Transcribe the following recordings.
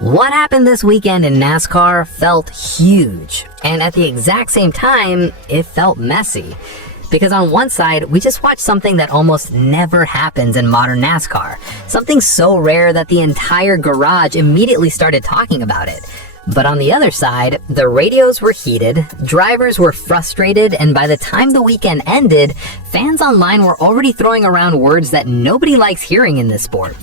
What happened this weekend in NASCAR felt huge, and at the exact same time, it felt messy. Because on one side, we just watched something that almost never happens in modern NASCAR. Something so rare that the entire garage immediately started talking about it. But on the other side, the radios were heated, drivers were frustrated, and by the time the weekend ended, fans online were already throwing around words that nobody likes hearing in this sport.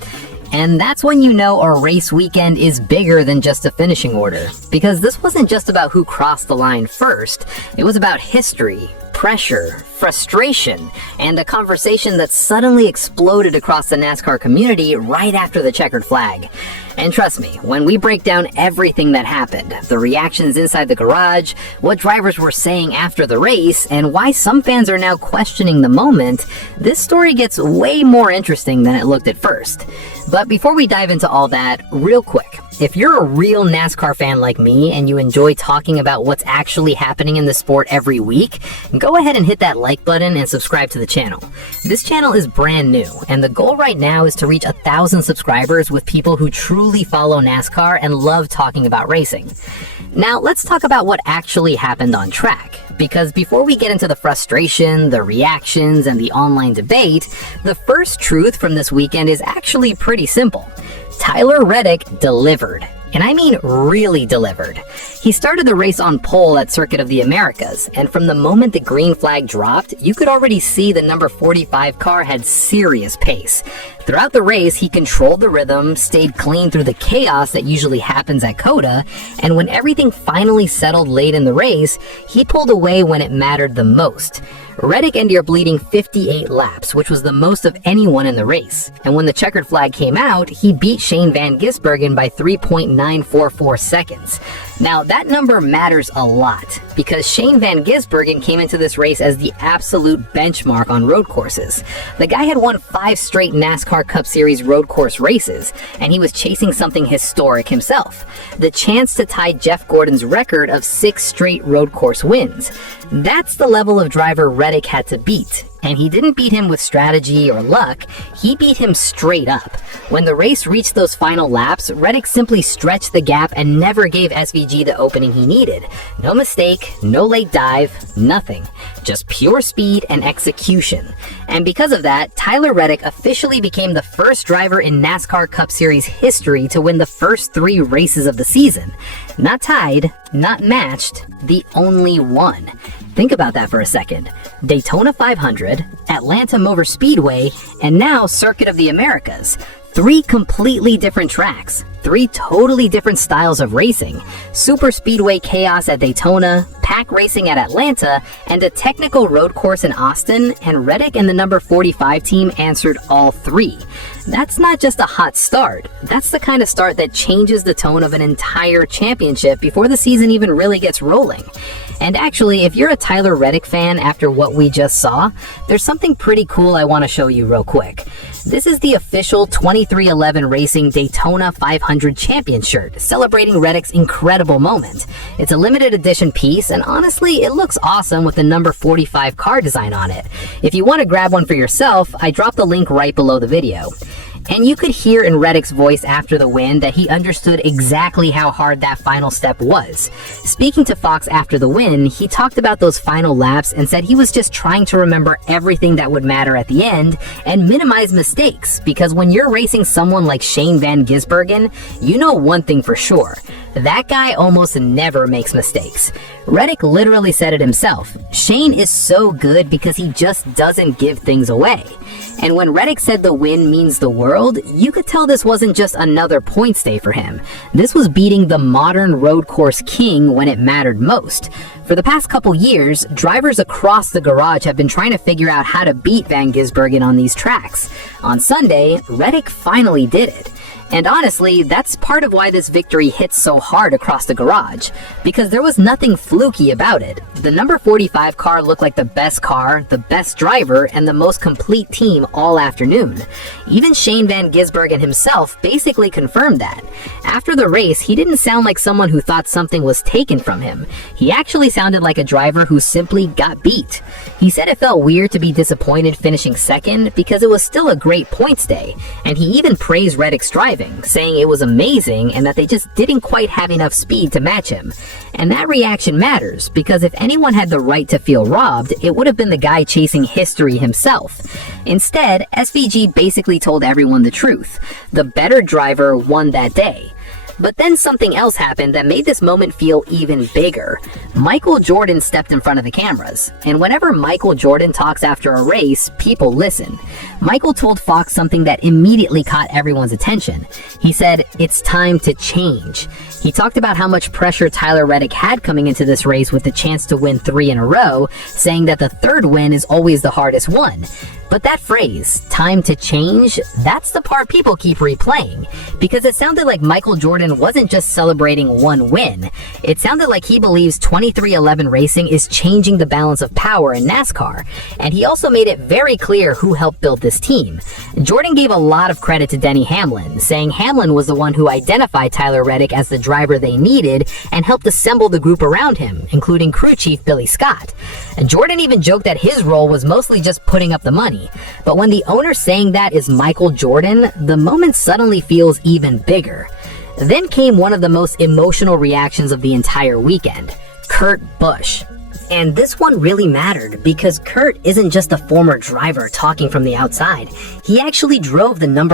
And that's when you know a race weekend is bigger than just a finishing order. Because this wasn't just about who crossed the line first, it was about history, pressure, frustration, and a conversation that suddenly exploded across the NASCAR community right after the checkered flag. And trust me, when we break down everything that happened, the reactions inside the garage, what drivers were saying after the race, and why some fans are now questioning the moment, this story gets way more interesting than it looked at first. But before we dive into all that, real quick, if you're a real NASCAR fan like me and you enjoy talking about what's actually happening in the sport every week, go ahead and hit that like button and subscribe to the channel. This channel is brand new, and the goal right now is to reach 1,000 subscribers with people who truly follow NASCAR and love talking about racing. Now, let's talk about what actually happened on track. Because before we get into the frustration, the reactions, and the online debate, the first truth from this weekend is actually pretty simple. Tyler Reddick delivered. And I mean really delivered. He started the race on pole at Circuit of the Americas, and from the moment the green flag dropped, you could already see the number 45 car had serious pace. Throughout the race, he controlled the rhythm, stayed clean through the chaos that usually happens at COTA, and when everything finally settled late in the race, he pulled away when it mattered the most. Reddick ended up leading 58 laps, which was the most of anyone in the race. And when the checkered flag came out, he beat Shane Van Gisbergen by 3.944 seconds. Now, that number matters a lot, because Shane Van Gisbergen came into this race as the absolute benchmark on road courses. The guy had won 5 straight NASCAR Cup Series road course races, and he was chasing something historic himself. The chance to tie Jeff Gordon's record of 6 straight road course wins. That's the level of driver Reddick had to beat. And he didn't beat him with strategy or luck, he beat him straight up. When the race reached those final laps, Reddick simply stretched the gap and never gave SVG the opening he needed. No mistake, no late dive, nothing. Just pure speed and execution. And because of that, Tyler Reddick officially became the first driver in NASCAR Cup Series history to win the first 3 races of the season. Not tied, not matched, the only one. Think about that for a second. Daytona 500, Atlanta Motor Speedway, and now Circuit of the Americas. 3 completely different tracks, 3 totally different styles of racing. Super Speedway chaos at Daytona, pack racing at Atlanta, and a technical road course in Austin, and Reddick and the number 45 team answered all 3. That's not just a hot start. That's the kind of start that changes the tone of an entire championship before the season even really gets rolling. And actually, if you're a Tyler Reddick fan after what we just saw, there's something pretty cool I want to show you real quick. This is the official 2311 Racing Daytona 500 champion shirt, celebrating Reddick's incredible moment. It's a limited edition piece, and honestly, it looks awesome with the number 45 car design on it. If you want to grab one for yourself, I dropped the link right below the video. And you could hear in Reddick's voice after the win that he understood exactly how hard that final step was. Speaking to Fox after the win, he talked about those final laps and said he was just trying to remember everything that would matter at the end and minimize mistakes, because when you're racing someone like Shane Van Gisbergen, you know one thing for sure. That guy almost never makes mistakes. Reddick literally said it himself. Shane is so good because he just doesn't give things away. And when Reddick said the win means the world, you could tell this wasn't just another points day for him. This was beating the modern road course king when it mattered most. For the past couple years, drivers across the garage have been trying to figure out how to beat Van Gisbergen on these tracks. On Sunday, Reddick finally did it. And honestly, that's part of why this victory hits so hard across the garage, because there was nothing fluky about it. The number 45 car looked like the best car, the best driver, and the most complete team all afternoon. Even Shane Van Gisbergen himself basically confirmed that. After the race, he didn't sound like someone who thought something was taken from him. He actually sounded like a driver who simply got beat. He said it felt weird to be disappointed finishing second because it was still a great points day, and he even praised Reddick's driving. driving, saying it was amazing and that they just didn't quite have enough speed to match him. And that reaction matters, because if anyone had the right to feel robbed, it would have been the guy chasing history himself. Instead, SVG basically told everyone the truth. The better driver won that day. But then something else happened that made this moment feel even bigger. Michael Jordan stepped in front of the cameras, and whenever Michael Jordan talks after a race, people listen. Michael told Fox something that immediately caught everyone's attention. He said, "It's time to change." He talked about how much pressure Tyler Reddick had coming into this race with the chance to win 3 in a row, saying that the third win is always the hardest one. But that phrase, "time to change," that's the part people keep replaying, because it sounded like Michael Jordan wasn't just celebrating one win. It sounded like he believes 2311 racing is changing the balance of power in NASCAR, and he also made it very clear who helped build this team. Jordan gave a lot of credit to Denny Hamlin, saying Hamlin was the one who identified Tyler Reddick as the driver they needed and helped assemble the group around him, including crew chief Billy Scott. Jordan even joked that his role was mostly just putting up the money. But when the owner saying that is Michael Jordan, the moment suddenly feels even bigger. Then came one of the most emotional reactions of the entire weekend: Kurt Busch. And this one really mattered, because Kurt isn't just a former driver talking from the outside. He actually drove the number